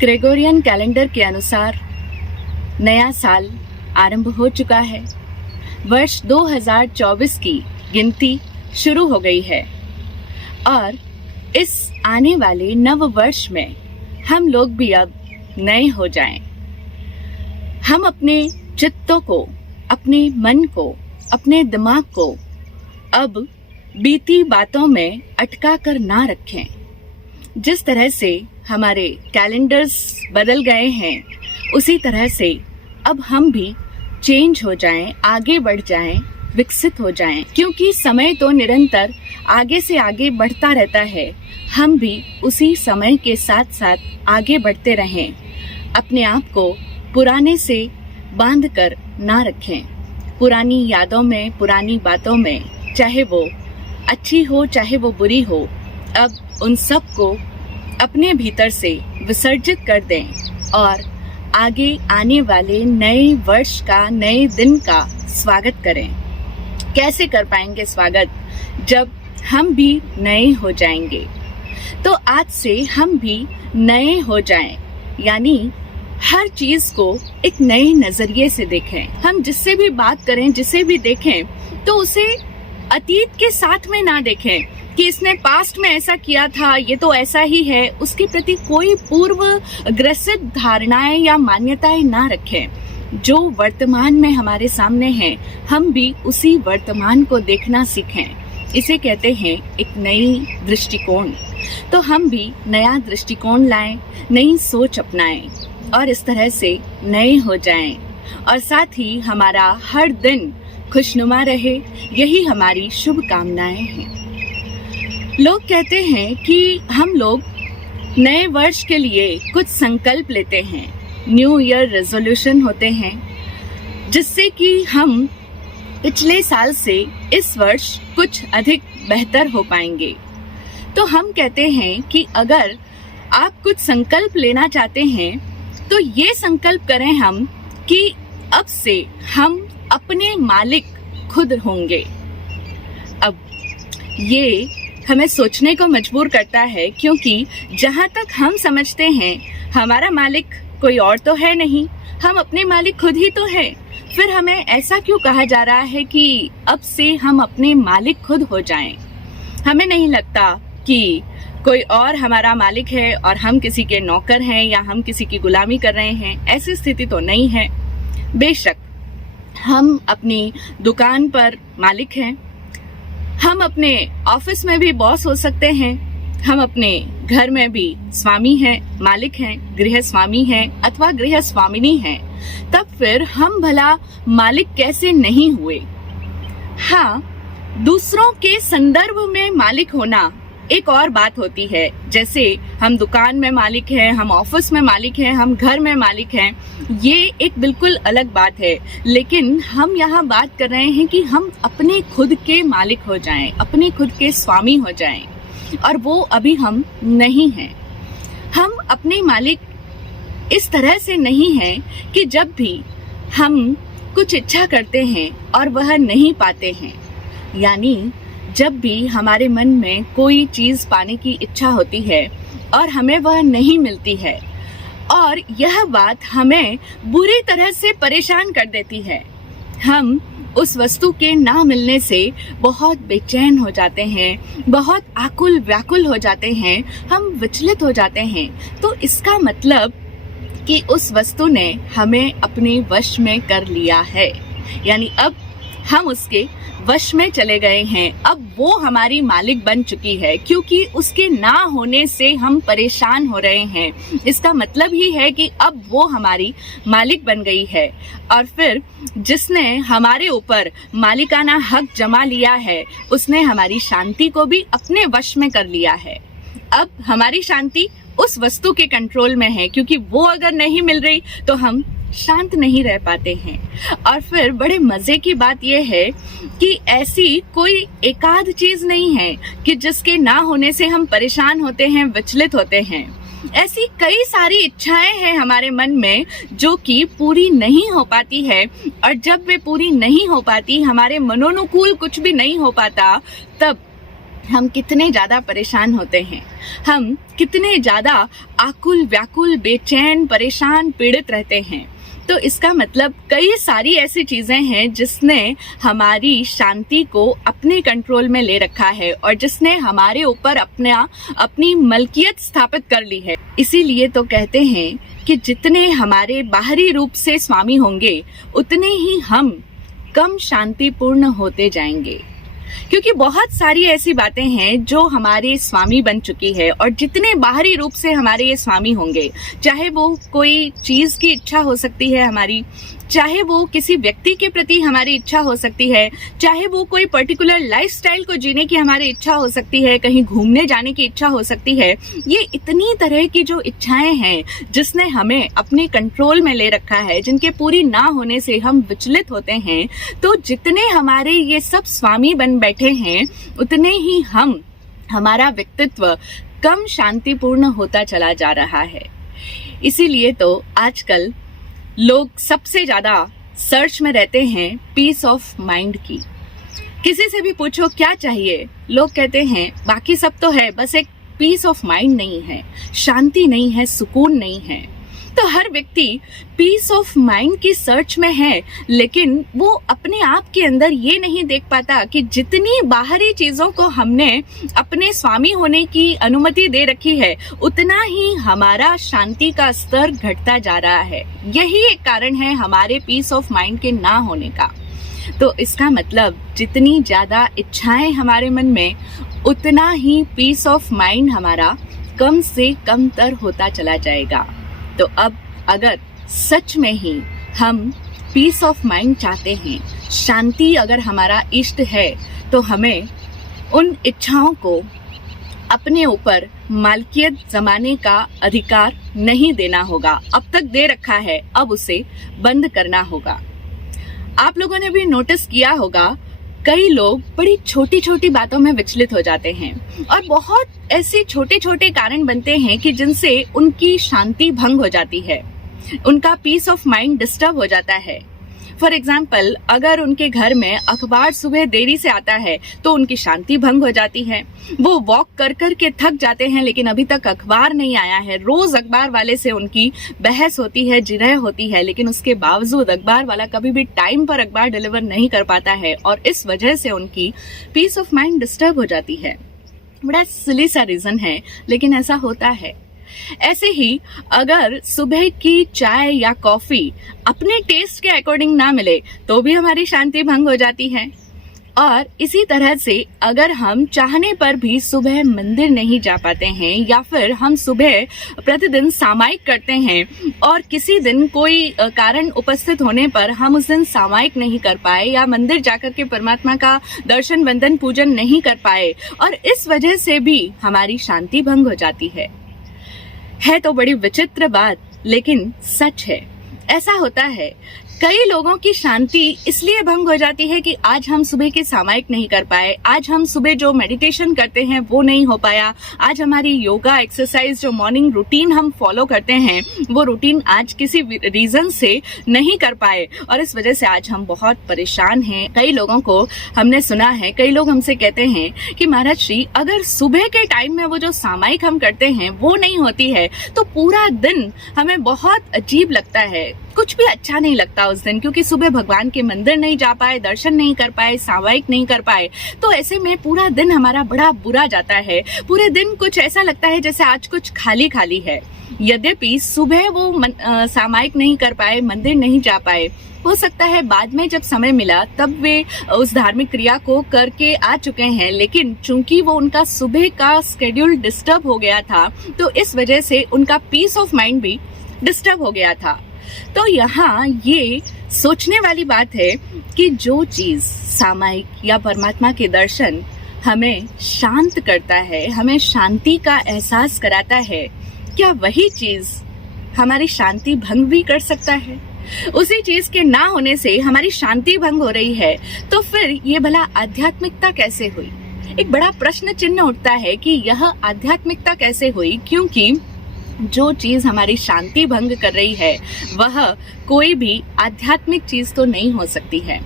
Gregorian calendar के अनुसार नया साल आरंभ हो चुका है। वर्ष 2024 की गिनती शुरू हो गई है और इस आने वाले नव वर्ष में हम लोग भी अब नए हो जाएं। हम अपने चित्तों को, अपने मन को, अपने दिमाग को अब बीती बातों में अटका कर ना रखें। जिस तरह से हमारे कैलेंडर्स बदल गए हैं, उसी तरह से अब हम भी चेंज हो जाएं, आगे बढ़ जाएं, विकसित हो जाएं। क्योंकि समय तो निरंतर आगे से आगे बढ़ता रहता है। हम भी उसी समय के साथ साथ आगे बढ़ते रहें। अपने आप को पुराने से बांध कर ना रखें। पुरानी यादों में, पुरानी बातों में, चाहे वो अच्छी हो चाहे वो बुरी हो, अब उन सब को अपने भीतर से विसर्जित कर दें और आगे आने वाले नए वर्ष का, नए दिन का स्वागत करें। कैसे कर पाएंगे स्वागत जब हम भी नए हो जाएंगे? तो आज से हम भी नए हो जाएं, यानी हर चीज को एक नए नजरिए से देखें। हम जिससे भी बात करें, जिसे भी देखें, तो उसे अतीत के साथ में ना देखें कि इसने पास्ट में ऐसा किया था, ये तो ऐसा ही है। उसके प्रति कोई पूर्व ग्रसित धारणाएं या मान्यताएं ना रखें। जो वर्तमान में हमारे सामने है, हम भी उसी वर्तमान को देखना सीखें। इसे कहते हैं एक नई दृष्टिकोण। तो हम भी नया दृष्टिकोण लाएं, नई सोच अपनाएं और इस तरह से नए हो जाएं और साथ ही हमारा हर दिन खुशनुमा रहे, यही हमारी शुभकामनाएं हैं। लोग कहते हैं कि हम लोग नए वर्ष के लिए कुछ संकल्प लेते हैं, न्यू ईयर रेजोल्यूशन होते हैं, जिससे कि हम पिछले साल से इस वर्ष कुछ अधिक बेहतर हो पाएंगे। तो हम कहते हैं कि अगर आप कुछ संकल्प लेना चाहते हैं तो ये संकल्प करें हम कि अब से हम अपने मालिक खुद होंगे। अब ये हमें सोचने को मजबूर करता है, क्योंकि जहां तक हम समझते हैं हमारा मालिक कोई और तो है नहीं, हम अपने मालिक खुद ही तो है। फिर हमें ऐसा क्यों कहा जा रहा है कि अब से हम अपने मालिक खुद हो जाएं? हमें नहीं लगता कि कोई और हमारा मालिक है और हम किसी के नौकर हैं या हम किसी की गुलामी कर रहे हैं। ऐसी स्थिति तो नहीं है। बेशक हम अपनी दुकान पर मालिक हैं, हम अपने ऑफिस में भी बॉस हो सकते हैं, हम अपने घर में भी स्वामी हैं, मालिक हैं, गृह स्वामी हैं अथवा गृह स्वामिनी हैं। तब फिर हम भला मालिक कैसे नहीं हुए? हाँ, दूसरों के संदर्भ में मालिक होना एक और बात होती है। जैसे हम दुकान में मालिक हैं, हम ऑफिस में मालिक हैं, हम घर में मालिक हैं, ये एक बिल्कुल अलग बात है। लेकिन हम यहाँ बात कर रहे हैं कि हम अपने खुद के मालिक हो जाएं, अपने खुद के स्वामी हो जाएं, और वो अभी हम नहीं हैं। हम अपने मालिक इस तरह से नहीं हैं कि जब भी हम कुछ इच्छा करते हैं और वह नहीं पाते हैं, यानी जब भी हमारे मन में कोई चीज पाने की इच्छा होती है और हमें वह नहीं मिलती है और यह बात हमें बुरी तरह से परेशान कर देती है, हम उस वस्तु के ना मिलने से बहुत बेचैन हो जाते हैं, बहुत आकुल व्याकुल हो जाते हैं, हम विचलित हो जाते हैं। तो इसका मतलब कि उस वस्तु ने हमें अपने वश में कर लिया है, यानी अब हम उसके वश में चले गए हैं। अब वो हमारी मालिक बन चुकी है, क्योंकि उसके ना होने से हम परेशान हो रहे हैं। इसका मतलब ही है कि अब वो हमारी मालिक बन गई है और फिर जिसने हमारे ऊपर मालिकाना हक जमा लिया है, उसने हमारी शांति को भी अपने वश में कर लिया है। अब हमारी शांति उस वस्तु के कंट्रोल में है, क्योंकि वो अगर नहीं मिल रही तो हम शांत नहीं रह पाते हैं। और फिर बड़े मजे की बात यह है कि ऐसी कोई एकाध चीज नहीं है कि जिसके ना होने से हम परेशान होते हैं, विचलित होते हैं। ऐसी कई सारी इच्छाएं हैं हमारे मन में जो कि पूरी नहीं हो पाती है, और जब वे पूरी नहीं हो पाती, हमारे मनोनुकूल कुछ भी नहीं हो पाता, तब हम कितने ज्यादा परेशान होते हैं, हम कितने ज्यादा आकुल व्याकुल बेचैन परेशान पीड़ित रहते हैं। तो इसका मतलब कई सारी ऐसी चीजें हैं जिसने हमारी शांति को अपने कंट्रोल में ले रखा है और जिसने हमारे ऊपर अपनी मलकियत स्थापित कर ली है। इसीलिए तो कहते हैं कि जितने हमारे बाहरी रूप से स्वामी होंगे उतने ही हम कम शांतिपूर्ण होते जाएंगे, क्योंकि बहुत सारी ऐसी बातें हैं जो हमारे स्वामी बन चुकी है। और जितने बाहरी रूप से हमारे ये स्वामी होंगे, चाहे वो कोई चीज की इच्छा हो सकती है हमारी, चाहे वो किसी व्यक्ति के प्रति हमारी इच्छा हो सकती है, चाहे वो कोई पर्टिकुलर लाइफस्टाइल को जीने की हमारी इच्छा हो सकती है, कहीं घूमने जाने की इच्छा हो सकती है, ये इतनी तरह की जो इच्छाएं हैं जिसने हमें अपने कंट्रोल में ले रखा है, जिनके पूरी ना होने से हम विचलित होते हैं। तो जितने हमारे ये सब स्वामी बन बैठे हैं उतने ही हमारा व्यक्तित्व कम शांतिपूर्ण होता चला जा रहा है। इसीलिए तो आजकल लोग सबसे ज्यादा सर्च में रहते हैं पीस ऑफ माइंड की। किसी से भी पूछो क्या चाहिए, लोग कहते हैं बाकी सब तो है, बस एक पीस ऑफ माइंड नहीं है, शांति नहीं है, सुकून नहीं है। तो हर व्यक्ति पीस ऑफ माइंड की सर्च में है, लेकिन वो अपने आप के अंदर ये नहीं देख पाता कि जितनी बाहरी चीजों को हमने अपने स्वामी होने की अनुमति दे रखी है, उतना ही हमारा शांति का स्तर घटता जा रहा है। यही एक कारण है हमारे पीस ऑफ माइंड के ना होने का। तो इसका मतलब जितनी ज्यादा इच्छाएं हमारे मन में, उतना ही पीस ऑफ माइंड हमारा कम से कम तर होता चला जाएगा। तो अब अगर सच में ही हम पीस ऑफ माइंड चाहते हैं, शांति अगर हमारा इष्ट है, तो हमें उन इच्छाओं को अपने ऊपर मालकियत जमाने का अधिकार नहीं देना होगा। अब तक दे रखा है, अब उसे बंद करना होगा। आप लोगों ने भी नोटिस किया होगा, कई लोग बड़ी छोटी छोटी बातों में विचलित हो जाते हैं और बहुत ऐसे छोटे छोटे कारण बनते हैं कि जिनसे उनकी शांति भंग हो जाती है, उनका पीस ऑफ माइंड डिस्टर्ब हो जाता है। फॉर एग्जाम्पल, अगर उनके घर में अखबार सुबह देरी से आता है तो उनकी शांति भंग हो जाती है। वो वॉक कर कर के थक जाते हैं, लेकिन अभी तक अखबार नहीं आया है। रोज अखबार वाले से उनकी बहस होती है, जिरह होती है, लेकिन उसके बावजूद अखबार वाला कभी भी टाइम पर अखबार डिलीवर नहीं कर पाता है और इस वजह से उनकी पीस ऑफ माइंड डिस्टर्ब हो जाती है। बड़ा सिली सा रीजन है, लेकिन ऐसा होता है। ऐसे ही अगर सुबह की चाय या कॉफी अपने टेस्ट के अकॉर्डिंग ना मिले तो भी हमारी शांति भंग हो जाती है। और इसी तरह से अगर हम चाहने पर भी सुबह मंदिर नहीं जा पाते हैं, या फिर हम सुबह प्रतिदिन सामायिक करते हैं और किसी दिन कोई कारण उपस्थित होने पर हम उस दिन सामायिक नहीं कर पाए या मंदिर जाकर के परमात्मा का दर्शन वंदन पूजन नहीं कर पाए, और इस वजह से भी हमारी शांति भंग हो जाती है तो बड़ी विचित्र बात, लेकिन सच है। ऐसा होता है, कई लोगों की शांति इसलिए भंग हो जाती है कि आज हम सुबह की सामायिक नहीं कर पाए, आज हम सुबह जो मेडिटेशन करते हैं वो नहीं हो पाया, आज हमारी योगा एक्सरसाइज जो मॉर्निंग रूटीन हम फॉलो करते हैं वो रूटीन आज किसी रीजन से नहीं कर पाए, और इस वजह से आज हम बहुत परेशान हैं। कई लोगों को हमने सुना है, कई लोग हमसे कहते हैं कि महाराज श्री, अगर सुबह के टाइम में वो जो सामायिक हम करते हैं वो नहीं होती है तो पूरा दिन हमें बहुत अजीब लगता है, कुछ भी अच्छा नहीं लगता उस दिन, क्योंकि सुबह भगवान के मंदिर नहीं जा पाए, दर्शन नहीं कर पाए, सामायिक नहीं कर पाए, तो ऐसे में पूरा दिन हमारा बड़ा बुरा जाता है। पूरे दिन कुछ ऐसा लगता है जैसे आज कुछ खाली खाली है। यद्यपि सुबह वो सामायिक नहीं कर पाए, मंदिर नहीं जा पाए, हो सकता है बाद में जब समय मिला तब वे उस धार्मिक क्रिया को करके आ चुके हैं, लेकिन चूंकि वो उनका सुबह का स्केड्यूल डिस्टर्ब हो गया था तो इस वजह से उनका पीस ऑफ माइंड भी डिस्टर्ब हो गया था। तो यहाँ ये सोचने वाली बात है कि जो चीज सामायिक या परमात्मा के दर्शन हमें शांत करता है, हमें शांति का एहसास कराता है, क्या वही चीज हमारी शांति भंग भी कर सकता है? उसी चीज के ना होने से हमारी शांति भंग हो रही है, तो फिर ये भला आध्यात्मिकता कैसे हुई? एक बड़ा प्रश्न चिन्ह उठता है कि यह आध्यात्मिकता कैसे हुई, क्योंकि जो चीज हमारी शांति भंग कर रही है वह कोई भी आध्यात्मिक चीज तो नहीं हो सकती है।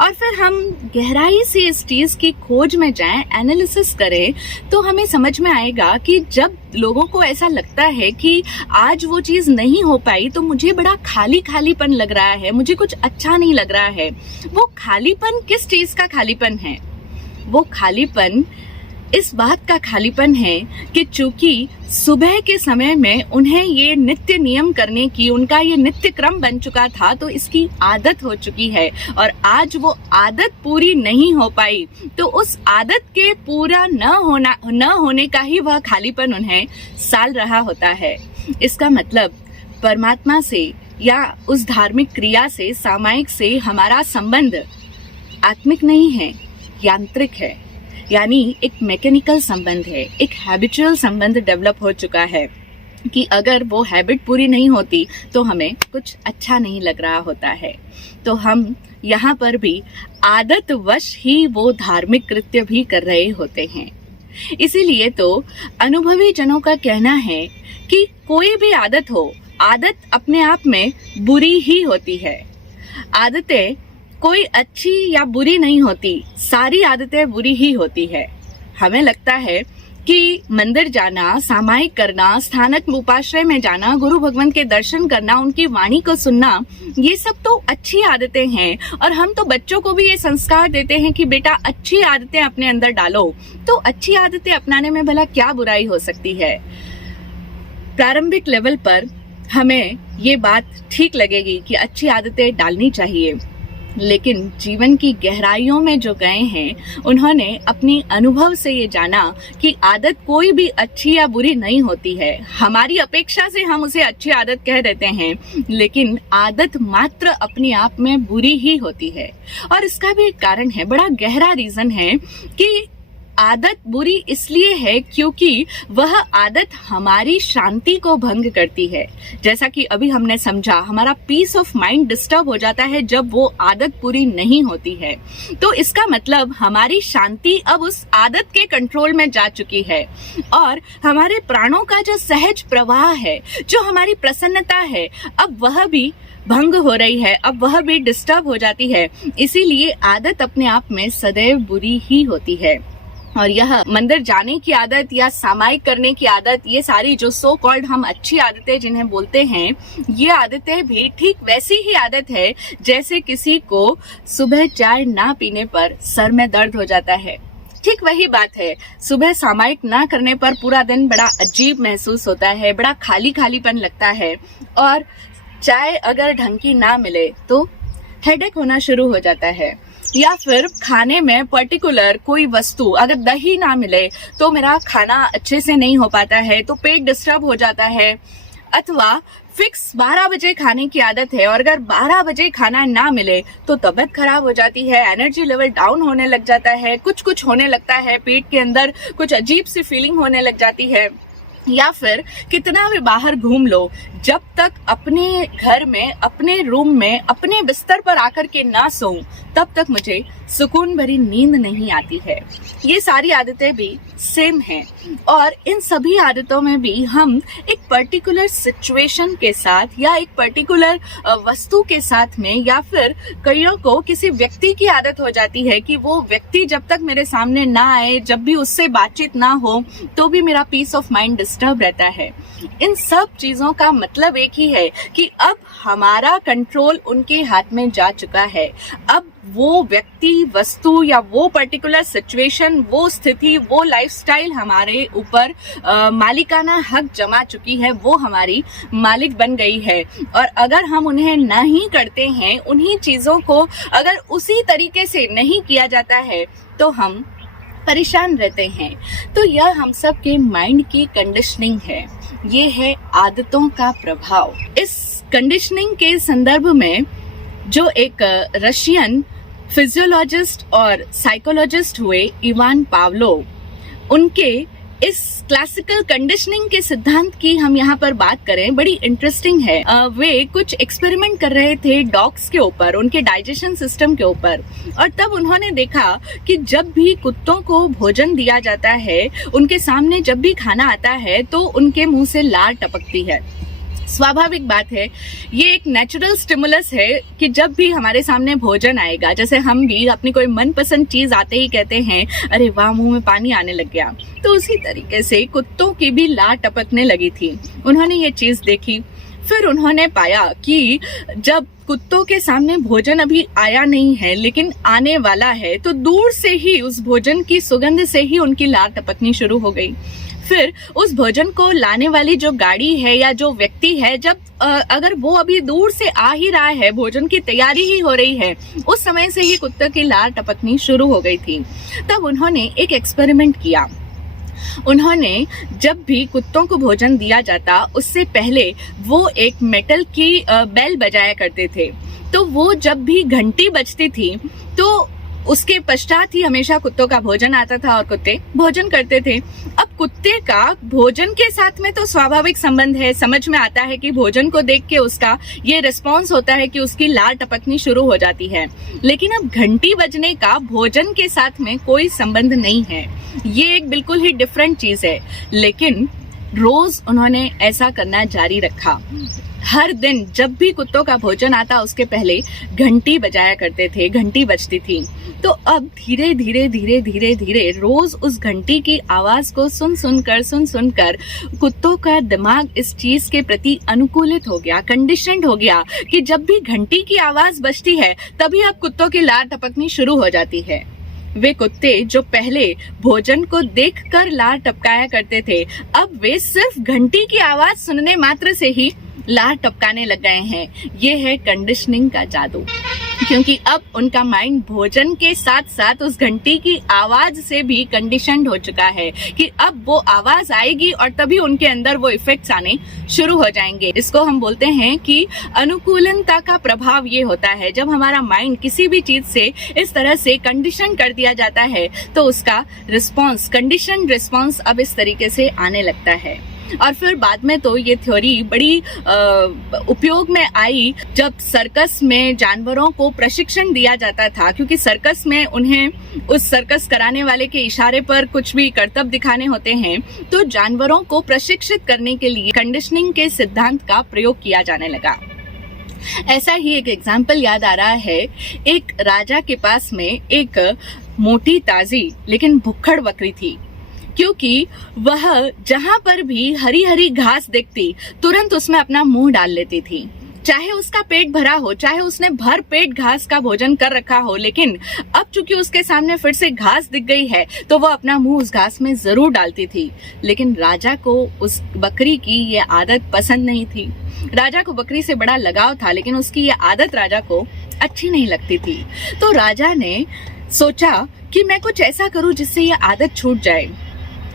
और फिर हम गहराई से इस चीज की खोज में जाएं, एनालिसिस करें, तो हमें समझ में आएगा कि जब लोगों को ऐसा लगता है कि आज वो चीज नहीं हो पाई तो मुझे बड़ा खालीपन लग रहा है, मुझे कुछ अच्छा नहीं लग रहा है, वो खालीपन किस चीज का खालीपन है? वो खालीपन इस बात का खालीपन है कि चूंकि सुबह के समय में उन्हें ये नित्य नियम करने की, उनका ये नित्य क्रम बन चुका था, तो इसकी आदत हो चुकी है और आज वो आदत पूरी नहीं हो पाई, तो उस आदत के पूरा न होने का ही वह खालीपन उन्हें साल रहा होता है। इसका मतलब परमात्मा से या उस धार्मिक क्रिया से, सामायिक से हमारा संबंध आत्मिक नहीं है, यांत्रिक है, यानी एक मैकेनिकल संबंध है, एक हैबिचुअल संबंध डेवलप हो चुका है कि अगर वो हैबिट पूरी नहीं होती तो हमें कुछ अच्छा नहीं लग रहा होता है। तो हम यहाँ पर भी आदतवश ही वो धार्मिक कृत्य भी कर रहे होते हैं। इसीलिए तो अनुभवी जनों का कहना है कि कोई भी आदत हो, आदत अपने आप में बुरी ही होती है। आदतें कोई अच्छी या बुरी नहीं होती, सारी आदतें बुरी ही होती है। हमें लगता है कि मंदिर जाना, सामायिक करना, स्थानक उपाश्रय में जाना, गुरु भगवान के दर्शन करना, उनकी वाणी को सुनना, ये सब तो अच्छी आदतें हैं और हम तो बच्चों को भी ये संस्कार देते हैं कि बेटा अच्छी आदतें अपने अंदर डालो। तो अच्छी आदतें अपनाने में भला क्या बुराई हो सकती है? प्रारंभिक लेवल पर हमें ये बात ठीक लगेगी कि अच्छी आदतें डालनी चाहिए, लेकिन जीवन की गहराइयों में जो गए हैं उन्होंने अपनी अनुभव से ये जाना कि आदत कोई भी अच्छी या बुरी नहीं होती है। हमारी अपेक्षा से हम उसे अच्छी आदत कह देते हैं, लेकिन आदत मात्र अपने आप में बुरी ही होती है। और इसका भी एक कारण है, बड़ा गहरा रीजन है कि आदत बुरी इसलिए है क्योंकि वह आदत हमारी शांति को भंग करती है। जैसा कि अभी हमने समझा, हमारा पीस ऑफ माइंड डिस्टर्ब हो जाता है जब वो आदत पूरी नहीं होती है। तो इसका मतलब हमारी शांति अब उस आदत के कंट्रोल में जा चुकी है और हमारे प्राणों का जो सहज प्रवाह है, जो हमारी प्रसन्नता है, अब वह भी भंग हो रही है, अब वह भी डिस्टर्ब हो जाती है। इसीलिए आदत अपने आप में सदैव बुरी ही होती है। और यह मंदिर जाने की आदत या सामायिक करने की आदत, ये सारी जो सो कॉल्ड हम अच्छी आदतें जिन्हें बोलते हैं, ये आदतें भी ठीक वैसी ही आदत है जैसे किसी को सुबह चाय ना पीने पर सर में दर्द हो जाता है। ठीक वही बात है, सुबह सामायिक ना करने पर पूरा दिन बड़ा अजीब महसूस होता है, बड़ा खालीपन लगता है और चाय अगर ढंग की ना मिले तो हेडेक होना शुरू हो जाता है। या फिर खाने में पर्टिकुलर कोई वस्तु, अगर दही ना मिले तो मेरा खाना अच्छे से नहीं हो पाता है, तो पेट डिस्टर्ब हो जाता है। अथवा फिक्स 12 बजे खाने की आदत है और अगर 12 बजे खाना ना मिले तो तबीयत खराब हो जाती है, एनर्जी लेवल डाउन होने लग जाता है, कुछ होने लगता है, पेट के अंदर कुछ अजीब सी फीलिंग होने लग जाती है। या फिर कितना भी बाहर घूम लो, जब तक अपने घर में, अपने रूम में, अपने बिस्तर पर आकर के ना सोऊं, तब तक मुझे सुकून भरी नींद नहीं आती है। ये सारी आदतें भी सेम हैं और इन सभी आदतों में भी हम एक पर्टिकुलर सिचुएशन के साथ या एक पर्टिकुलर वस्तु के साथ में, या फिर कईयों को किसी व्यक्ति की आदत हो जाती है कि वो व्यक्ति जब तक मेरे सामने ना आए, जब भी उससे बातचीत ना हो, तो भी मेरा पीस ऑफ माइंड डिस्टर्ब रहता है। इन सब चीजों का मतलब एक ही है कि अब हमारा कंट्रोल उनके हाथ में जा चुका है। अब वो व्यक्ति, वस्तु या वो पर्टिकुलर सिचुएशन, वो स्थिति, वो लाइफस्टाइल हमारे ऊपर मालिकाना हक जमा चुकी है, वो हमारी मालिक बन गई है। और अगर हम उन्हें नहीं करते हैं, उन्हीं चीजों को अगर उसी तरीके से नहीं किया जाता है तो हम परेशान रहते हैं। तो यह हम सब के माइंड की कंडीशनिंग है, ये है आदतों का प्रभाव। इस कंडीशनिंग के संदर्भ में जो एक रशियन फिजियोलॉजिस्ट और साइकोलॉजिस्ट हुए इवान पावलोव, उनके इस क्लासिकल कंडीशनिंग के सिद्धांत की हम यहाँ पर बात करें, बड़ी इंटरेस्टिंग है। वे कुछ एक्सपेरिमेंट कर रहे थे डॉग्स के ऊपर, उनके डाइजेशन सिस्टम के ऊपर, और तब उन्होंने देखा कि जब भी कुत्तों को भोजन दिया जाता है, उनके सामने जब भी खाना आता है तो उनके मुंह से लार टपकती है। स्वाभाविक बात है, ये एक नेचुरल स्टिमुलस है कि जब भी हमारे सामने भोजन आएगा, जैसे हम भी अपनी कोई मनपसंद चीज आते ही कहते हैं अरे वाह मुंह में पानी आने लग गया, तो उसी तरीके से कुत्तों की भी लार टपकने लगी थी। उन्होंने ये चीज देखी, फिर उन्होंने पाया कि जब कुत्तों के सामने भोजन अभी आया नहीं है लेकिन आने वाला है, तो दूर से ही उस भोजन की सुगंध से ही उनकी लार टपकनी शुरू हो गई। फिर उस भोजन को लाने वाली जो गाड़ी है या जो व्यक्ति है, जब अगर वो अभी दूर से आ ही रहा है, भोजन की तैयारी ही हो रही है, उस समय से ही कुत्ते की लार टपकनी शुरू हो गई थी। तब उन्होंने एक एक्सपेरिमेंट किया। उन्होंने जब भी कुत्तों को भोजन दिया जाता उससे पहले वो एक मेटल की बेल बजाया करते थे। तो वो जब भी घंटी बजती थी तो उसके पश्चात ही हमेशा कुत्तों का भोजन आता था और कुत्ते भोजन करते थे। अब कुत्ते का भोजन के साथ में तो स्वाभाविक संबंध है, समझ में आता है कि भोजन को देख के उसका ये रिस्पॉन्स होता है कि उसकी लार टपकनी शुरू हो जाती है। लेकिन अब घंटी बजने का भोजन के साथ में कोई संबंध नहीं है, ये एक बिल्कुल ही डिफरेंट चीज है। लेकिन रोज उन्होंने ऐसा करना जारी रखा। हर दिन जब भी कुत्तों का भोजन आता उसके पहले घंटी बजाया करते थे, घंटी बजती थी। तो अब धीरे धीरे रोज उस घंटी की आवाज को सुन सुनकर कुत्तों का दिमाग इस चीज के प्रति अनुकूलित हो गया, कंडीशनड हो गया कि जब भी घंटी की आवाज बजती है तभी अब कुत्तों की लार टपकनी शुरू हो जाती है। वे कुत्ते जो पहले भोजन को देखकर लार टपकाया करते थे, अब वे सिर्फ घंटी की आवाज सुनने मात्र से ही लार टपकाने लग गए हैं। ये है कंडीशनिंग का जादू, क्योंकि अब उनका माइंड भोजन के साथ साथ उस घंटी की आवाज से भी कंडीशनड हो चुका है कि अब वो आवाज आएगी और तभी उनके अंदर वो इफेक्ट्स आने शुरू हो जाएंगे। इसको हम बोलते हैं कि अनुकूलनता का प्रभाव ये होता है। जब हमारा माइंड किसी भी चीज से इस तरह से कंडीशन कर दिया जाता है तो उसका रिस्पॉन्स, कंडीशन रिस्पॉन्स अब इस तरीके से आने लगता है। और फिर बाद में तो ये थ्योरी बड़ी उपयोग में आई जब सर्कस में जानवरों को प्रशिक्षण दिया जाता था, क्योंकि सर्कस में उन्हें उस सर्कस कराने वाले के इशारे पर कुछ भी करतब दिखाने होते हैं। तो जानवरों को प्रशिक्षित करने के लिए कंडीशनिंग के सिद्धांत का प्रयोग किया जाने लगा। ऐसा ही एक एग्जाम्पल याद आ रहा है। एक राजा के पास में एक मोटी ताजी लेकिन भुक्खड़ बकरी थी, क्योंकि वह जहां पर भी हरी हरी घास देखती तुरंत उसमें अपना मुंह डाल लेती थी। चाहे उसका पेट भरा हो, चाहे उसने भर पेट घास का भोजन कर रखा हो, लेकिन अब चूंकि उसके सामने फिर से घास दिख गई है तो वह अपना मुंह उस घास में जरूर डालती थी। लेकिन राजा को उस बकरी की ये आदत पसंद नहीं थी। राजा को बकरी से बड़ा लगाव था, लेकिन उसकी ये आदत राजा को अच्छी नहीं लगती थी। तो राजा ने सोचा कि मैं कुछ ऐसा करूं जिससे ये आदत छूट जाए।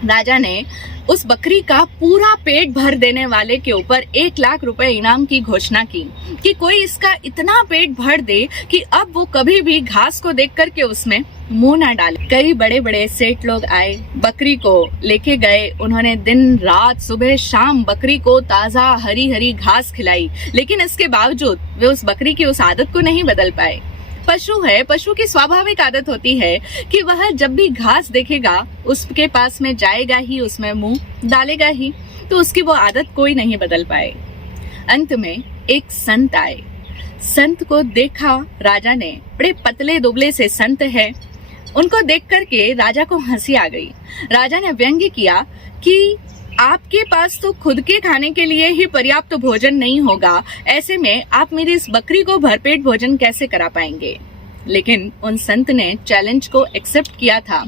राजा ने उस बकरी का पूरा पेट भर देने वाले के ऊपर 1 लाख रुपए इनाम की घोषणा की कि कोई इसका इतना पेट भर दे कि अब वो कभी भी घास को देख करके उसमें मुंह ना डाले। कई बड़े बड़े सेठ लोग आए, बकरी को लेके गए। उन्होंने दिन रात सुबह शाम बकरी को ताजा हरी हरी घास खिलाई, लेकिन इसके बावजूद वे उस बकरी की उस आदत को नहीं बदल पाए। पशु है, पशु की स्वाभाविक आदत होती है कि वह जब भी घास देखेगा उसके पास में जाएगा ही, उसमें मुंह डालेगा ही। तो उसकी वो आदत कोई नहीं बदल पाए। अंत में एक संत आए। संत को देखा राजा ने, बड़े पतले दुबले से संत है। उनको देख करके राजा को हंसी आ गई। राजा ने व्यंग्य किया कि आपके पास तो खुद के खाने के लिए ही पर्याप्त भोजन नहीं होगा, ऐसे में आप मेरी इस बकरी को भरपेट भोजन कैसे करा पाएंगे। लेकिन उन संत ने चैलेंज को एक्सेप्ट किया था।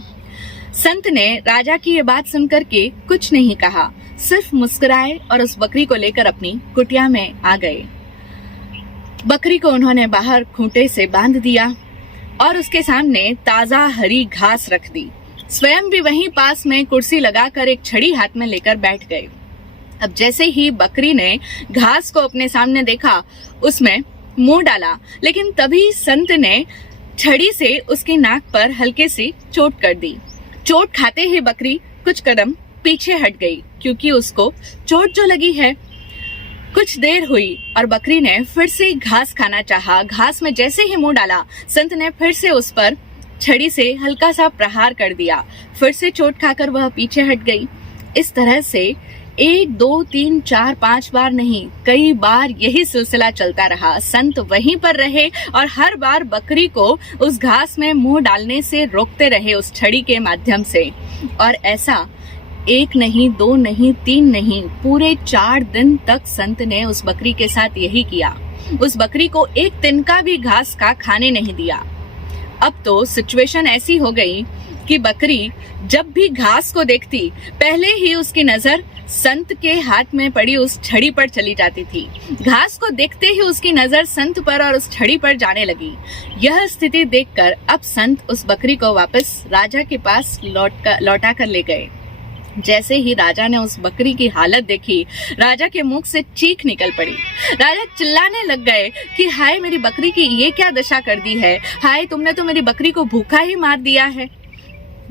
संत ने राजा की ये बात सुनकर के कुछ नहीं कहा, सिर्फ मुस्कुराए और उस बकरी को लेकर अपनी कुटिया में आ गए। बकरी को उन्होंने बाहर खूंटे से बांध दिया और उसके सामने ताजा हरी घास रख दी। स्वयं भी वहीं पास में कुर्सी लगाकर एक छड़ी हाथ में लेकर बैठ गए। अब जैसे ही बकरी ने घास को अपने सामने देखा, उसमें मुंह डाला, लेकिन तभी संत ने छड़ी से उसकी नाक पर हल्के सी चोट कर दी। चोट खाते ही बकरी कुछ कदम पीछे हट गई, क्योंकि उसको चोट जो लगी है। कुछ देर हुई और बकरी ने फिर से घास खाना चाहा। घास में जैसे ही मुंह डाला, संत ने फिर से उस पर छड़ी से हल्का सा प्रहार कर दिया। फिर से चोट खाकर वह पीछे हट गई। इस तरह से 1, 2, 3, 4, 5 बार नहीं, कई बार यही सिलसिला चलता रहा। संत वहीं पर रहे और हर बार बकरी को उस घास में मुंह डालने से रोकते रहे उस छड़ी के माध्यम से। और ऐसा 1 नहीं, 2 नहीं, 3 नहीं, पूरे 4 दिन तक संत ने उस बकरी के साथ यही किया। उस बकरी को एक तिनका भी घास का खाने नहीं दिया। अब तो सिचुएशन ऐसी हो गई कि बकरी जब भी घास को देखती, पहले ही उसकी नजर संत के हाथ में पड़ी उस छड़ी पर चली जाती थी। घास को देखते ही उसकी नजर संत पर और उस छड़ी पर जाने लगी। यह स्थिति देखकर अब संत उस बकरी को वापस राजा के पास लौटा कर ले गए। जैसे ही राजा ने उस बकरी की हालत देखी, राजा के मुख से चीख निकल पड़ी। राजा चिल्लाने लग गए कि हाय मेरी बकरी की ये क्या दशा कर दी है, हाय तुमने तो मेरी बकरी को भूखा ही मार दिया है।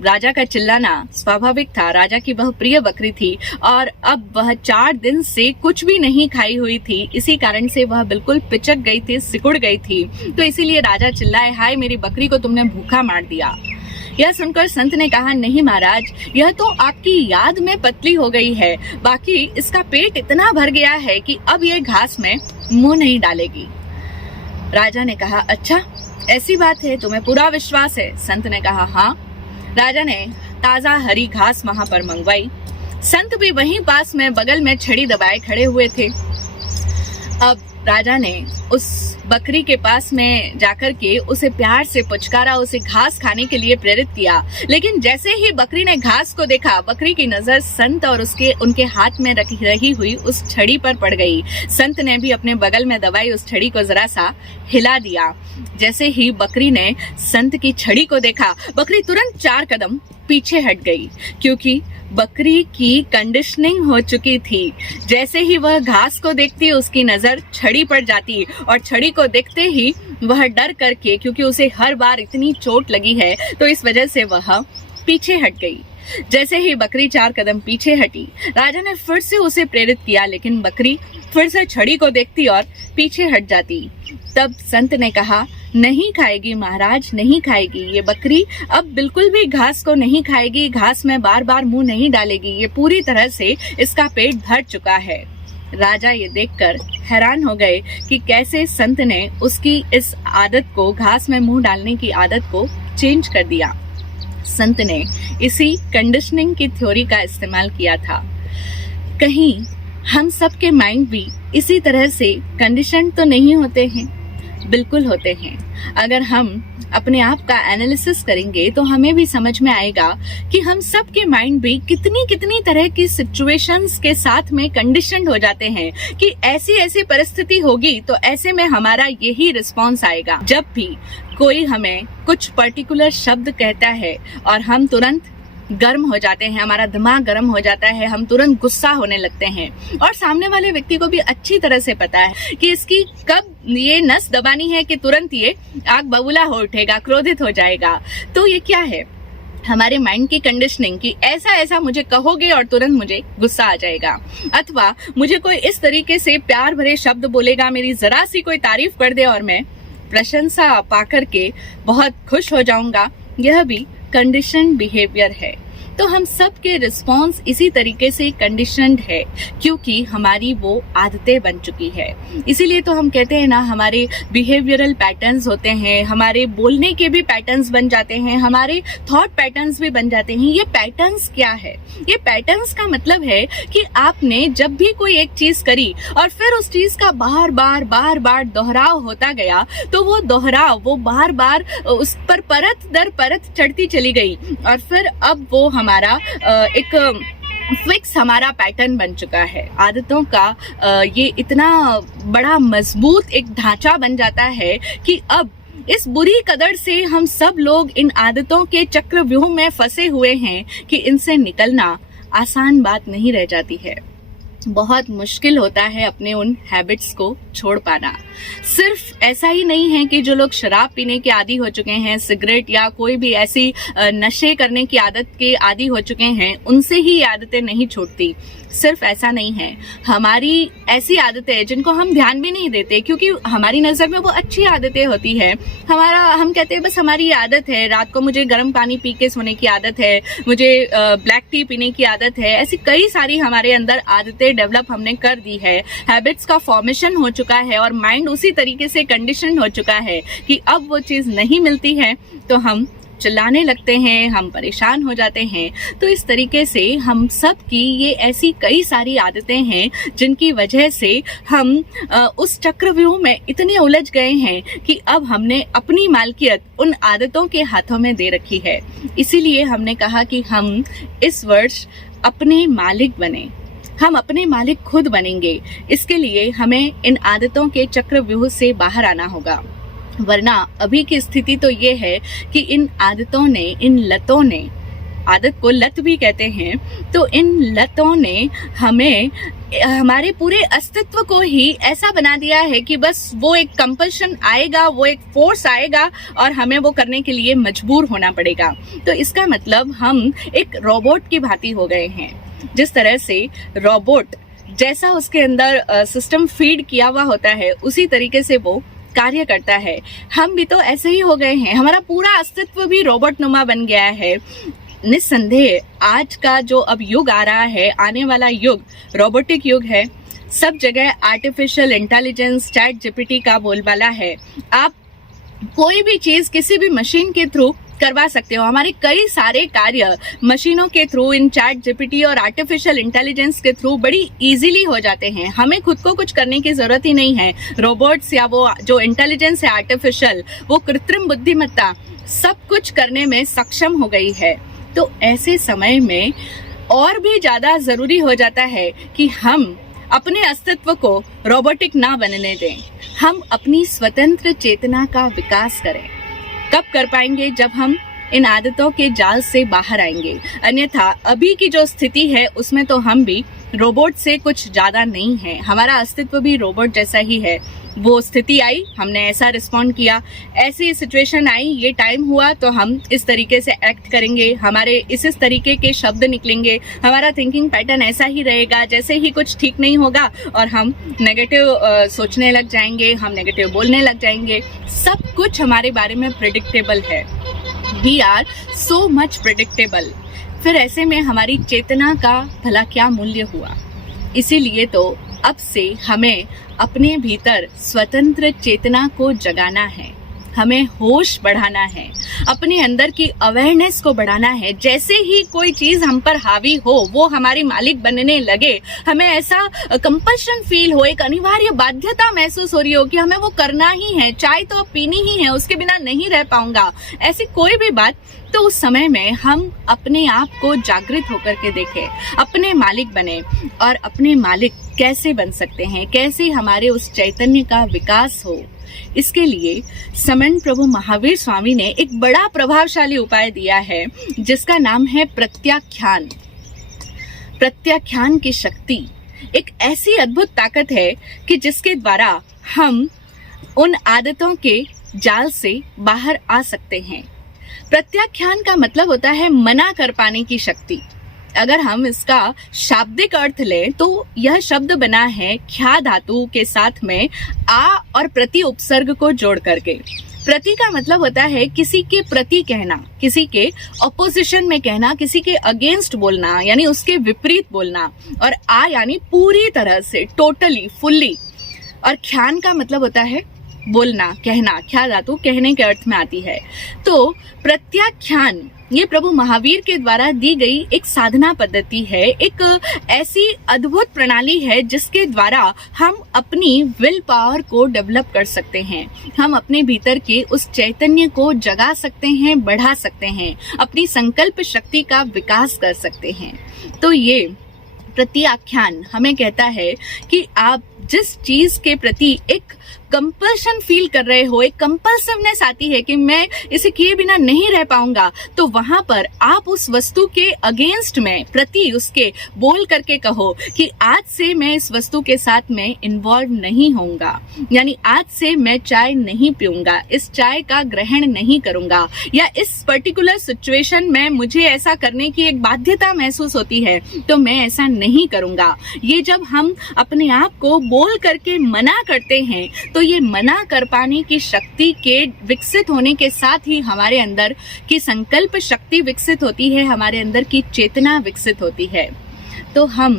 राजा का चिल्लाना स्वाभाविक था, राजा की वह प्रिय बकरी थी और अब वह 4 दिन से कुछ भी नहीं खाई हुई थी। इसी कारण से वह बिल्कुल पिचक गई थी, सिकुड़ गई थी। तो इसीलिए राजा चिल्लाए, हाय मेरी बकरी को तुमने भूखा मार दिया। यह सुनकर संत ने कहा, नहीं महाराज, यह तो आपकी याद में पतली हो गई है, बाकी इसका पेट इतना भर गया है कि अब यह घास में मुंह नहीं डालेगी। राजा ने कहा, अच्छा ऐसी बात है, तुम्हें पूरा विश्वास है? संत ने कहा, हाँ। राजा ने ताजा हरी घास वहां पर मंगवाई। संत भी वहीं पास में बगल में छड़ी दबाए खड़े हुए थे। अब राजा ने उस बकरी के पास में जाकर के उसे प्यार से पुचकारा, उसे घास खाने के लिए प्रेरित किया। लेकिन जैसे ही बकरी ने घास को देखा, बकरी की नजर संत और उनके हाथ में रही हुई उस छड़ी पर पड़ गई। संत ने भी अपने बगल में दबाई उस छड़ी को जरा सा हिला दिया। जैसे ही बकरी ने संत की छड़ी को देखा, बकरी तुरंत 4 कदम पीछे हट गई, क्योंकि बकरी की कंडीशनिंग हो चुकी थी। जैसे ही वह घास को देखती, उसकी नजर छड़ी पर जाती और छड़ी को देखते ही वह डर करके, क्योंकि उसे हर बार इतनी चोट लगी है, तो इस वजह से वह पीछे हट गई। जैसे ही बकरी 4 कदम पीछे हटी, राजा ने फिर से उसे प्रेरित किया, लेकिन बकरी फिर से छड़ी को देखती और पीछे हट जाती। तब संत ने कहा, नहीं खाएगी महाराज, नहीं खाएगी, ये बकरी अब बिल्कुल भी घास को नहीं खाएगी, घास में बार बार मुंह नहीं डालेगी, ये पूरी तरह से इसका पेट भर चुका है। राजा ये देखकर हैरान हो गए कि कैसे संत ने उसकी इस आदत को, घास में मुंह डालने की आदत को चेंज कर दिया। संत ने इसी कंडीशनिंग की थ्योरी का इस्तेमाल किया था। कहीं हम सबके माइंड भी इसी तरह से कंडीशन तो नहीं होते हैं? बिल्कुल होते हैं। अगर हम अपने आप का एनालिसिस करेंगे तो हमें भी समझ में आएगा कि हम सबके माइंड भी कितनी तरह की सिचुएशंस के साथ में कंडीशनड हो जाते हैं कि ऐसी ऐसी परिस्थिति होगी तो ऐसे में हमारा यही रिस्पॉन्स आएगा। जब भी कोई हमें कुछ पर्टिकुलर शब्द कहता है और हम तुरंत गर्म हो जाते हैं, हमारा दिमाग गर्म हो जाता है, हम तुरंत गुस्सा होने लगते हैं और सामने वाले व्यक्ति को भी अच्छी तरह से पता है कि इसकी कब ये नस दबानी है कि तुरंत ये आग बबूला हो उठेगा, क्रोधित हो जाएगा। तो ये क्या है? हमारे माइंड की कंडीशनिंग कि ऐसा ऐसा मुझे कहोगे और तुरंत मुझे गुस्सा आ जाएगा, अथवा मुझे कोई इस तरीके से प्यार भरे शब्द बोलेगा, मेरी जरा सी कोई तारीफ कर दे और मैं प्रशंसा पाकर के बहुत खुश हो जाऊंगा। यह भी कंडीशन बिहेवियर है। तो हम सब के रिस्पॉन्स इसी तरीके से कंडीशनड है, क्योंकि हमारी वो आदतें बन चुकी है। इसीलिए तो हम कहते हैं ना, हमारे बिहेवियरल पैटर्न्स होते हैं, हमारे बोलने के भी पैटर्न्स बन जाते हैं, हमारे थॉट पैटर्न्स भी बन जाते हैं। ये पैटर्न्स क्या है? ये पैटर्न्स का मतलब है कि आपने जब भी कोई एक चीज करी और फिर उस चीज का बार बार दोहराव होता गया, तो वो दोहराव, वो बार बार उस पर परत दर परत चढ़ती चली गई और फिर अब वो हमारा एक फिक्स हमारा पैटर्न बन चुका है। आदतों का ये इतना बड़ा मजबूत एक ढांचा बन जाता है कि अब इस बुरी कदर से हम सब लोग इन आदतों के चक्रव्यूह में फंसे हुए हैं कि इनसे निकलना आसान बात नहीं रह जाती है। बहुत मुश्किल होता है अपने उन हैबिट्स को छोड़ पाना। सिर्फ ऐसा ही नहीं है कि जो लोग शराब पीने के आदी हो चुके हैं, सिगरेट या कोई भी ऐसी नशे करने की आदत के आदी हो चुके हैं, उनसे ही ये आदतें नहीं छूटती। सिर्फ ऐसा नहीं है, हमारी ऐसी आदतें जिनको हम ध्यान भी नहीं देते क्योंकि हमारी नज़र में वो अच्छी आदतें होती है। हम कहते हैं बस हमारी आदत है, रात को मुझे गर्म पानी पी के सोने की आदत है, मुझे ब्लैक टी पीने की आदत है। ऐसी कई सारी हमारे अंदर आदतें डेवलप हमने कर दी है, हैबिट्स का फॉर्मेशन हो चुका है और माइंड उसी तरीके से कंडीशन हो चुका है कि अब वो चीज़ नहीं मिलती है तो हम चिल्लाने लगते हैं, हम परेशान हो जाते हैं। तो इस तरीके से हम सब की ये ऐसी कई सारी आदतें हैं जिनकी वजह से हम उस चक्रव्यूह में इतने उलझ गए हैं कि अब हमने अपनी मालकियत उन आदतों के हाथों में दे रखी है। इसीलिए हमने कहा कि हम इस वर्ष अपने मालिक बने, हम अपने मालिक खुद बनेंगे। इसके लिए हमें इन आदतों के चक्रव्यूह से बाहर आना होगा, वरना अभी की स्थिति तो ये है कि इन आदतों ने, इन लतों ने, आदत को लत भी कहते हैं, तो इन लतों ने हमें, हमारे पूरे अस्तित्व को ही ऐसा बना दिया है कि बस वो एक कंपल्शन आएगा, वो एक फोर्स आएगा और हमें वो करने के लिए मजबूर होना पड़ेगा। तो इसका मतलब हम एक रोबोट की भांति हो गए हैं। जिस तरह से रोबोट जैसा उसके अंदर सिस्टम फीड किया हुआ होता है उसी तरीके से वो कार्य करता है। हम भी तो ऐसे ही हो गए हैं, हमारा पूरा अस्तित्व भी रोबोट नुमा बन गया है। निस्संदेह आज का जो अब युग आ रहा है, आने वाला युग रोबोटिक युग है। सब जगह आर्टिफिशियल इंटेलिजेंस, चैट जीपीटी का बोलबाला है। आप कोई भी चीज किसी भी मशीन के थ्रू करवा सकते हो। हमारे कई सारे कार्य मशीनों के थ्रू, इन चैट जीपीटी और आर्टिफिशियल इंटेलिजेंस के थ्रू बड़ी इजीली हो जाते हैं। हमें खुद को कुछ करने की जरूरत ही नहीं है। रोबोट्स या वो जो इंटेलिजेंस है आर्टिफिशियल, वो कृत्रिम बुद्धिमत्ता सब कुछ करने में सक्षम हो गई है। तो ऐसे समय में और भी ज्यादा जरूरी हो जाता है कि हम अपने अस्तित्व को रोबोटिक ना बनने दें, हम अपनी स्वतंत्र चेतना का विकास करें। कब कर पाएंगे? जब हम इन आदतों के जाल से बाहर आएंगे। अन्यथा अभी की जो स्थिति है उसमें तो हम भी रोबोट से कुछ ज्यादा नहीं है, हमारा अस्तित्व भी रोबोट जैसा ही है। वो स्थिति आई, हमने ऐसा रिस्पॉन्ड किया, ऐसी सिचुएशन आई, ये टाइम हुआ तो हम इस तरीके से एक्ट करेंगे, हमारे इस तरीके के शब्द निकलेंगे, हमारा थिंकिंग पैटर्न ऐसा ही रहेगा। जैसे ही कुछ ठीक नहीं होगा और हम नेगेटिव सोचने लग जाएंगे, हम नेगेटिव बोलने लग जाएंगे। सब कुछ हमारे बारे में प्रेडिक्टेबल है। We are so much predictable. फिर ऐसे में हमारी चेतना का भला क्या मूल्य हुआ? इसीलिए तो अब से हमें अपने भीतर स्वतंत्र चेतना को जगाना है, हमें होश बढ़ाना है, अपने अंदर की अवेयरनेस को बढ़ाना है। जैसे ही कोई चीज हम पर हावी हो, वो हमारी मालिक बनने लगे, हमें ऐसा कंपल्शन फील हो, एक अनिवार्य बाध्यता महसूस हो रही हो कि हमें वो करना ही है, चाय तो अब पीनी ही है, उसके बिना नहीं रह पाऊंगा, ऐसी कोई भी बात, तो उस समय में हम अपने आप को जागृत होकर के देखें, अपने मालिक बने। और अपने मालिक कैसे बन सकते हैं, कैसे हमारे उस चैतन्य का विकास हो, इसके लिए समन प्रभु महावीर स्वामी ने एक बड़ा प्रभावशाली उपाय दिया है जिसका नाम है प्रत्याख्यान। प्रत्याख्यान की शक्ति एक ऐसी अद्भुत ताकत है कि जिसके द्वारा हम उन आदतों के जाल से बाहर आ सकते हैं। प्रत्याख्यान का मतलब होता है मना कर पाने की शक्ति। अगर हम इसका शाब्दिक अर्थ लें तो यह शब्द बना है ख्या धातु के साथ में आ और प्रति उपसर्ग को जोड़ करके। प्रति का मतलब होता है किसी के प्रति कहना, किसी के ऑपोजिशन में कहना, किसी के अगेंस्ट बोलना, यानी उसके विपरीत बोलना। और आ यानी पूरी तरह से, टोटली, फुल्ली। और ख्यान का मतलब होता है बोलना, कहना। ख्या धातु कहने के अर्थ में आती है। तो प्रत्याख्यान ये प्रभु महावीर के द्वारा दी गई एक साधना पद्धति है, एक ऐसी अद्भुत प्रणाली है जिसके द्वारा हम अपनी विल पावर को डेवलप कर सकते हैं, हम अपने भीतर के उस चैतन्य को जगा सकते हैं, बढ़ा सकते हैं, अपनी संकल्प शक्ति का विकास कर सकते हैं। तो ये प्रत्याख्यान हमें कहता है कि आप जिस चीज के प्रति एक कंपल्शन फील कर रहे हो, एक कंपल्सिवनेस आती है कि मैं इसे किए बिना नहीं रह पाऊंगा, तो वहां पर आप उस वस्तु के अगेंस्ट में, प्रति उसके बोल करके कहो कि आज से मैं इस वस्तु के साथ में इन्वॉल्व नहीं होऊंगा, यानी आज से मैं चाय नहीं पीऊंगा, इस चाय का ग्रहण नहीं करूंगा, या इस पर्टिकुलर सिचुएशन में मुझे ऐसा करने की एक बाध्यता महसूस होती है तो मैं ऐसा नहीं करूंगा। ये जब हम अपने आप को बोल करके मना करते हैं तो ये मना कर पाने की शक्ति के विकसित होने के साथ ही हमारे अंदर की संकल्प शक्ति विकसित होती है, हमारे अंदर की चेतना विकसित होती है। तो हम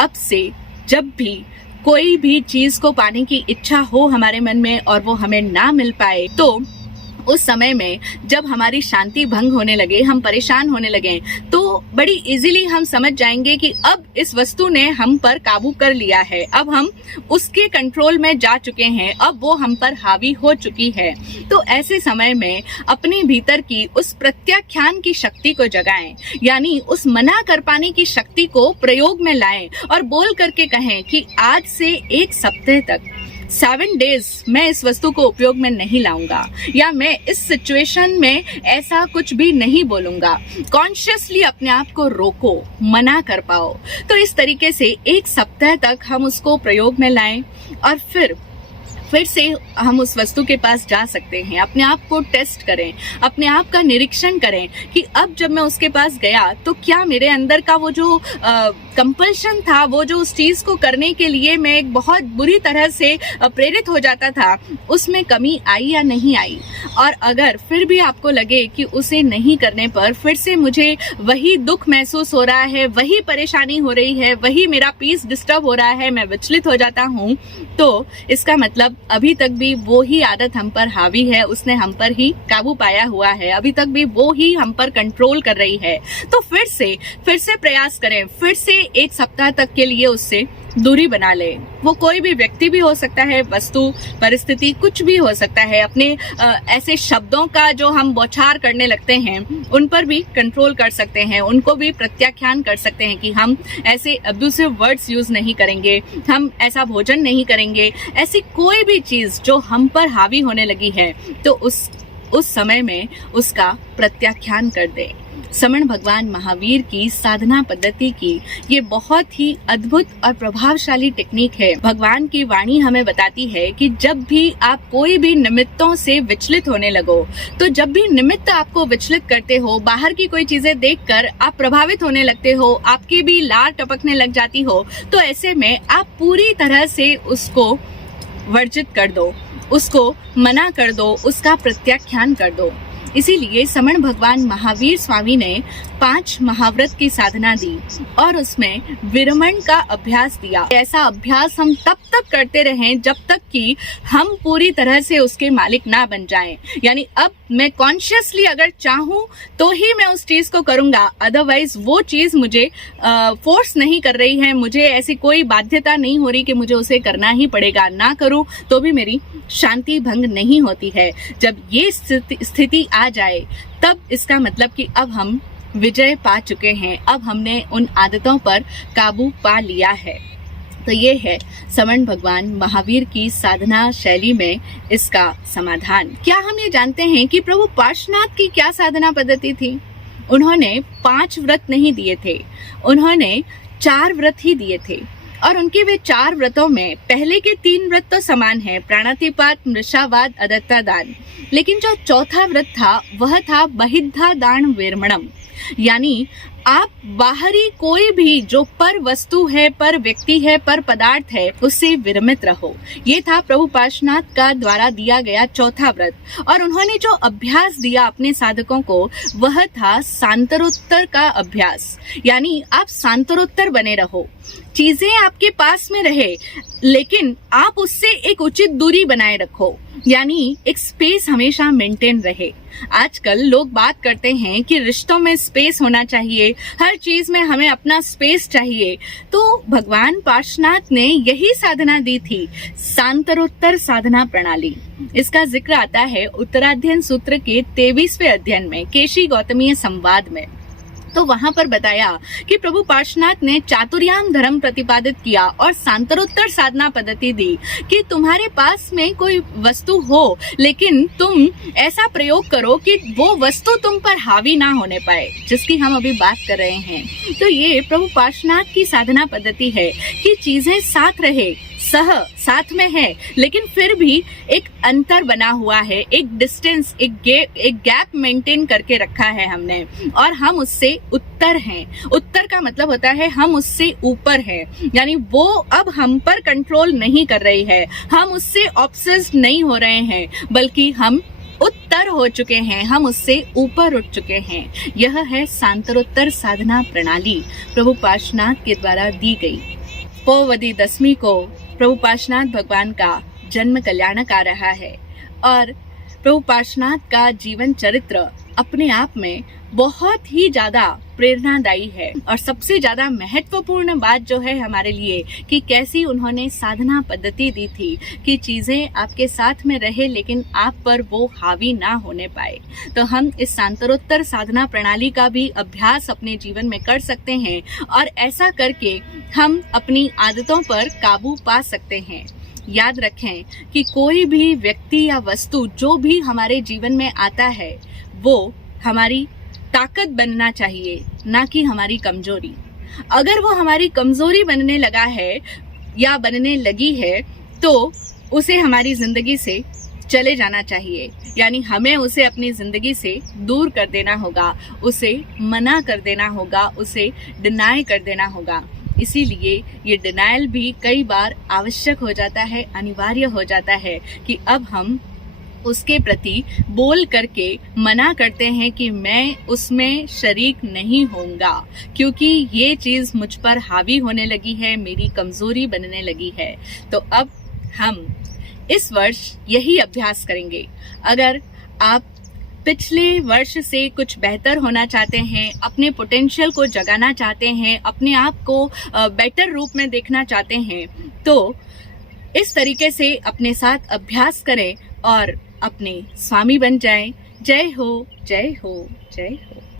अब से जब भी कोई भी चीज को पाने की इच्छा हो हमारे मन में और वो हमें ना मिल पाए, तो उस समय में जब हमारी शांति भंग होने लगे, हम परेशान होने लगे, तो बड़ी इजीली हम समझ जाएंगे कि अब इस वस्तु ने हम पर काबू कर लिया है, अब हम उसके कंट्रोल में जा चुके हैं, अब वो हम पर हावी हो चुकी है। तो ऐसे समय में अपने भीतर की उस प्रत्याख्यान की शक्ति को जगाएं, यानी उस मना कर पाने की शक्ति को प्रयोग में लाएं और बोल करके कहें कि आज से 1 सप्ताह तक 7 डेज मैं इस वस्तु को उपयोग में नहीं लाऊंगा, या मैं इस सिचुएशन में ऐसा कुछ भी नहीं बोलूंगा। कॉन्शियसली अपने आप को रोको, मना कर पाओ। तो इस तरीके से 1 सप्ताह तक हम उसको प्रयोग में लाएं और फिर से हम उस वस्तु के पास जा सकते हैं। अपने आप को टेस्ट करें, अपने आप का निरीक्षण करें कि अब जब मैं उसके पास गया तो क्या मेरे अंदर का वो जो कंपल्शन था, वो जो उस चीज को करने के लिए मैं एक बहुत बुरी तरह से प्रेरित हो जाता था, उसमें कमी आई या नहीं आई। और अगर फिर भी आपको लगे कि उसे नहीं करने पर फिर से मुझे वही दुख महसूस हो रहा है, वही परेशानी हो रही है, वही मेरा पीस डिस्टर्ब हो रहा है, मैं विचलित हो जाता हूँ, तो इसका मतलब अभी तक भी वो ही आदत हम पर हावी है, उसने हम पर ही काबू पाया हुआ है, अभी तक भी वो ही हम पर कंट्रोल कर रही है। तो फिर से प्रयास करें, फिर से 1 सप्ताह तक के लिए उससे दूरी बना ले। वो कोई भी व्यक्ति भी हो सकता है, वस्तु, परिस्थिति, कुछ भी हो सकता है। अपने ऐसे शब्दों का जो हम बौछार करने लगते हैं उन पर भी कंट्रोल कर सकते हैं, उनको भी प्रत्याख्यान कर सकते हैं कि हम ऐसे अब्यूसिव वर्ड्स यूज नहीं करेंगे, हम ऐसा भोजन नहीं करेंगे। ऐसी कोई भी चीज जो हम पर हावी होने लगी है तो उस समय में उसका प्रत्याख्यान कर दे। समण भगवान महावीर की साधना पद्धति की ये बहुत ही अद्भुत और प्रभावशाली टेक्निक है। भगवान की वाणी हमें बताती है कि जब भी आप कोई भी निमित्तों से विचलित होने लगो, तो जब भी निमित्त आपको विचलित करते हो, बाहर की कोई चीजें देखकर आप प्रभावित होने लगते हो, आपकी भी लार टपकने लग जाती हो, तो ऐसे में आप पूरी तरह से उसको वर्जित कर दो, उसको मना कर दो, उसका प्रत्याख्यान कर दो। इसीलिए समण भगवान महावीर स्वामी ने 5 महाव्रत की साधना दी और उसमें विरमण का अभ्यास दिया। ऐसा अभ्यास हम तब तक करते रहें जब तक कि हम पूरी तरह से उसके मालिक ना बन जाएं। यानी अब मैं कॉन्शियसली अगर चाहूं तो ही मैं उस चीज को करूंगा, अदरवाइज वो चीज मुझे फोर्स नहीं कर रही है, मुझे ऐसी कोई बाध्यता नहीं हो रही कि मुझे उसे करना ही पड़ेगा, ना करूं तो भी मेरी शांति भंग नहीं होती है। जब ये स्थिति आ जाए तब इसका मतलब कि अब हम विजय पा चुके हैं, अब हमने उन आदतों पर काबू पा लिया है। तो ये है समण भगवान महावीर की साधना शैली में इसका समाधान। क्या हम ये जानते हैं कि प्रभु पार्श्वनाथ की क्या साधना पद्धति थी? उन्होंने 5 व्रत नहीं दिए थे, उन्होंने 4 व्रत ही दिए थे। और उनके वे 4 व्रतों में पहले के 3 व्रत तो समान हैं, प्राणातिपात, मृषावाद, अदत्ता दान, लेकिन जो चौथा व्रत था वह था बहिद्धा दान विरमणम। यानी आप बाहरी कोई भी जो पर वस्तु है, पर व्यक्ति है, पर पदार्थ है, उससे विरमित रहो। ये था प्रभु पार्श्वनाथ का द्वारा दिया गया चौथा व्रत। और उन्होंने जो अभ्यास दिया अपने साधकों को वह था सांतरोत्तर का अभ्यास। यानी आप सांतरोत्तर बने रहो, चीजें आपके पास में रहे लेकिन आप उससे एक उचित दूरी बनाए रखो, यानी एक स्पेस हमेशा मेंटेन रहे। आजकल लोग बात करते हैं कि रिश्तों में स्पेस होना चाहिए, हर चीज में हमें अपना स्पेस चाहिए। तो भगवान पार्श्वनाथ ने यही साधना दी थी, सांतरोत्तर साधना प्रणाली। इसका जिक्र आता है उत्तराध्ययन सूत्र के 23वें अध्ययन में, केशी गौतमीय संवाद में। तो वहां पर बताया कि प्रभु पार्श्वनाथ ने चातुर्याम धर्म प्रतिपादित किया और सांतरोत्तर साधना पद्धति दी कि तुम्हारे पास में कोई वस्तु हो, लेकिन तुम ऐसा प्रयोग करो कि वो वस्तु तुम पर हावी ना होने पाए, जिसकी हम अभी बात कर रहे हैं। तो ये प्रभु पार्श्वनाथ की साधना पद्धति है कि चीजें साथ रहे, साथ में है, लेकिन फिर भी एक अंतर बना हुआ है, एक डिस्टेंस, एक गैप मेंटेन करके रखा है हमने, और हम उससे उत्तर हैं। उत्तर का मतलब होता है हम उससे ऊपर हैं, यानी वो अब हम पर कंट्रोल नहीं कर रही है, हम उससे ऑब्सेस्ड नहीं हो रहे हैं, बल्कि हम उत्तर हो चुके हैं, हम उससे ऊपर उठ चुके हैं। यह है सांतरोत्तर साधना प्रणाली प्रभु पार्श्वनाथ के द्वारा दी गई। पौवदी दशमी को प्रभु पार्श्वनाथ भगवान का जन्म कल्याणक आ रहा है, और प्रभु पार्श्वनाथ का जीवन चरित्र अपने आप में बहुत ही ज्यादा प्रेरणादायी है। और सबसे ज्यादा महत्वपूर्ण बात जो है हमारे लिए कि कैसी उन्होंने साधना पद्धति दी थी कि चीजें आपके साथ में रहे लेकिन आप पर वो हावी ना होने पाए। तो हम इस सांतरोत्तर साधना प्रणाली का भी अभ्यास अपने जीवन में कर सकते हैं, और ऐसा करके हम अपनी आदतों पर काबू पा सकते हैं। याद रखें कि कोई भी व्यक्ति या वस्तु जो भी हमारे जीवन में आता है वो हमारी ताकत बनना चाहिए, ना कि हमारी कमजोरी। अगर वो हमारी कमजोरी बनने लगा है या बनने लगी है तो उसे हमारी जिंदगी से चले जाना चाहिए, यानी हमें उसे अपनी जिंदगी से दूर कर देना होगा, उसे मना कर देना होगा, उसे डिनाई कर देना होगा। इसीलिए ये डिनायल भी कई बार आवश्यक हो जाता है, अनिवार्य हो जाता है कि अब हम उसके प्रति बोल करके मना करते हैं कि मैं उसमें शरीक नहीं होऊंगा, क्योंकि ये चीज मुझ पर हावी होने लगी है, मेरी कमजोरी बनने लगी है। तो अब हम इस वर्ष यही अभ्यास करेंगे। अगर आप पिछले वर्ष से कुछ बेहतर होना चाहते हैं, अपने पोटेंशियल को जगाना चाहते हैं, अपने आप को बेटर रूप में देखना चाहते हैं, तो इस तरीके से अपने साथ अभ्यास करें और अपने स्वामी बन जाएं। जय हो, जय हो, जय हो।